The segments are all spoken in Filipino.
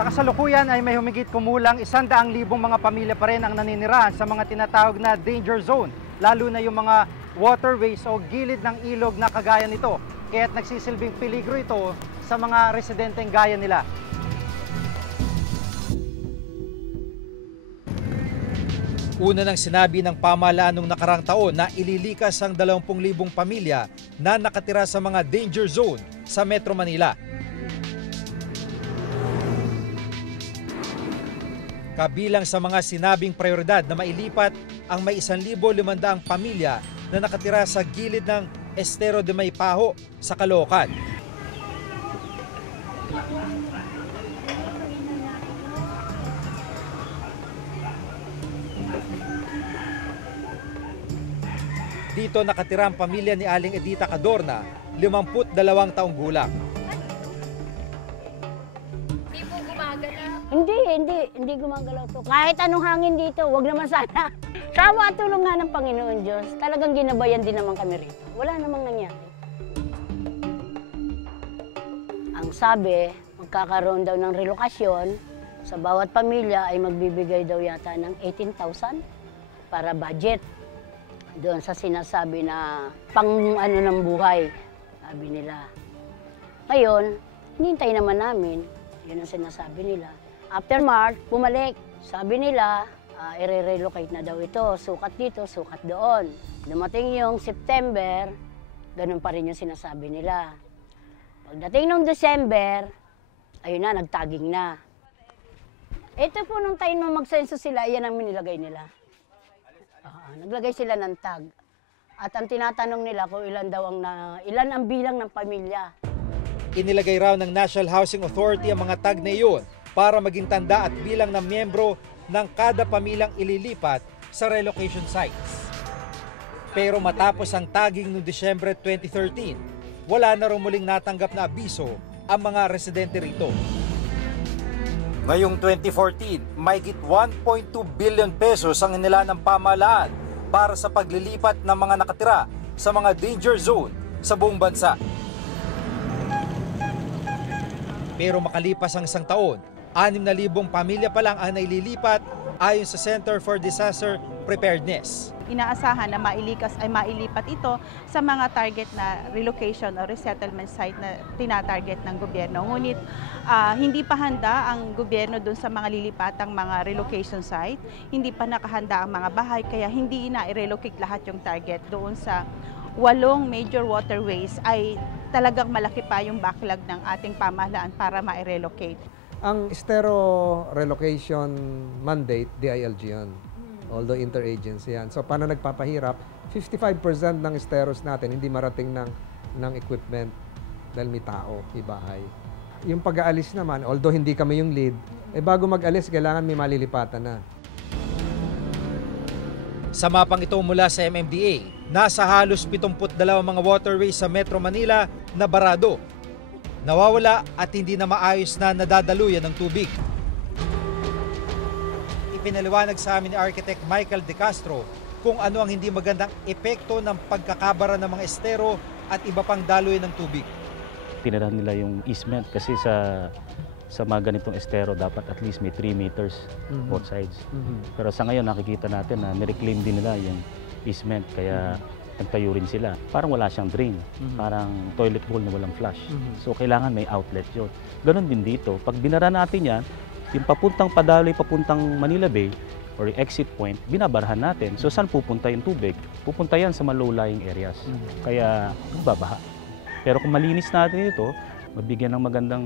Sa kasalukuyan ay may humigit kumulang 100,000 mga pamilya pa rin ang naninirahan sa mga tinatawag na danger zone, lalo na yung mga waterways o gilid ng ilog na kagaya nito. Kaya't nagsisilbing peligro ito sa mga residenteng gaya nila. Una nang sinabi ng pamahalaan noong nakarang taon na ililikas ang 20,000 pamilya na nakatira sa mga danger zone sa Metro Manila. Kabilang sa mga sinabing prioridad na mailipat ang may 1,500 pamilya na nakatira sa gilid ng Estero de Maypaho sa Caloocan. Dito nakatira ang pamilya ni Aling Edita Cadorna, 52 taong gulang. Hindi po gumagalaw. Hindi gumagalaw to. Kahit anong hangin dito, wag naman sana. Sawa at tulong nga ng Panginoon Diyos, talagang ginabayan din naman kami rito. Wala namang nangyari. Ang sabi, magkakaroon daw ng relokasyon, sa bawat pamilya ay magbibigay daw yata ng 18,000 para budget. Doon sa sinasabi na pang ano ng buhay, sabi nila. Ngayon, hinintay naman namin, yun ang sinasabi nila. After March, bumalik. Sabi nila, i-relocate na daw ito, sukat dito, sukat doon. Dumating yung September, ganun pa rin yung sinasabi nila. Pagdating ng December, ayun na, nagtagging na. Ito po nung tayo nung magsenso sila, yan ang nilagay nila. Naglagay sila ng tag. At ang tinatanong nila kung ilan ang bilang ng pamilya. Inilagay raw ng National Housing Authority ang mga tag na iyon para maging tanda at bilang ng miyembro ng kada pamilyang ililipat sa relocation sites. Pero matapos ang tagging noong Disyembre 2013, wala na rin muling natanggap na abiso ang mga residente rito. Ngayong 2014, mahigit 1.2 billion pesos ang inila ng pamahalaan para sa paglilipat ng mga nakatira sa mga danger zone sa buong bansa. Pero makalipas ang isang taon, 6,000 pamilya pa lang ang naililipat ayon sa Center for Disaster Preparedness. Inaasahan na mailipat ito sa mga target na relocation o resettlement site na tinatarget ng gobyerno. Ngunit hindi pa handa ang gobyerno doon sa mga lilipatang mga relocation site. Hindi pa nakahanda ang mga bahay kaya hindi na-relocate lahat yung target. Doon sa 8 major waterways ay talagang malaki pa yung backlog ng ating pamahalaan para ma-relocate. Ang Estero Relocation Mandate, DILG yan. Although interagency yan. So paano nagpapahirap? 55% ng esteros natin hindi marating ng equipment dahil may tao, may bahay. Yung pag-aalis naman, although hindi kami yung lead, bago mag-alis, kailangan may malilipatan na. Sa mapang ito mula sa MMDA, nasa halos 72 mga waterways sa Metro Manila na barado. Nawawala at hindi na maayos na nadadaluyan ng tubig. Ipinaliwanag sa amin ni Architect Michael De Castro kung ano ang hindi magandang epekto ng pagkakabara ng mga estero at iba pang daluyan ng tubig. Tinirahan nila yung easement kasi sa mga ganitong estero dapat at least may 3 meters both sides. Pero sa ngayon nakikita natin na nireclaim din nila yung easement kaya nagtayo rin sila. Parang wala siyang drain, parang toilet bowl na walang flush. So kailangan may outlet yun. Ganon din dito. Pag binara natin yan, yung papuntang Padaloy, papuntang Manila Bay, or exit point, binabarhan natin. So saan pupunta yung tubig? Pupunta yan sa low-lying areas. Kaya babaha. Pero kung malinis natin ito, mabigyan ng magandang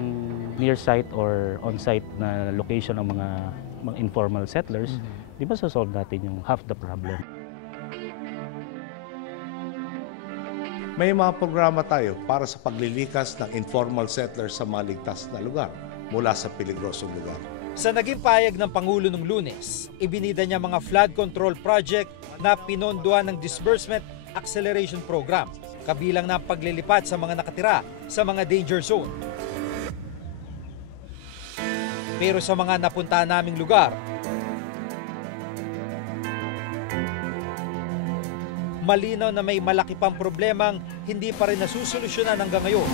near site or on-site na location ng mga informal settlers, di ba solve natin yung half the problem? May mga programa tayo para sa paglilikas ng informal settlers sa mga ligtas na lugar mula sa peligrosong lugar. Sa naging payag ng Pangulo nung Lunes, ibinida niya mga flood control project na pinondohan ng Disbursement Acceleration Program, kabilang na paglilipat sa mga nakatira sa mga danger zone. Pero sa mga napuntahan naming lugar, malinaw na may malaki pang problemang hindi pa rin nasusolusyonan hanggang ngayon.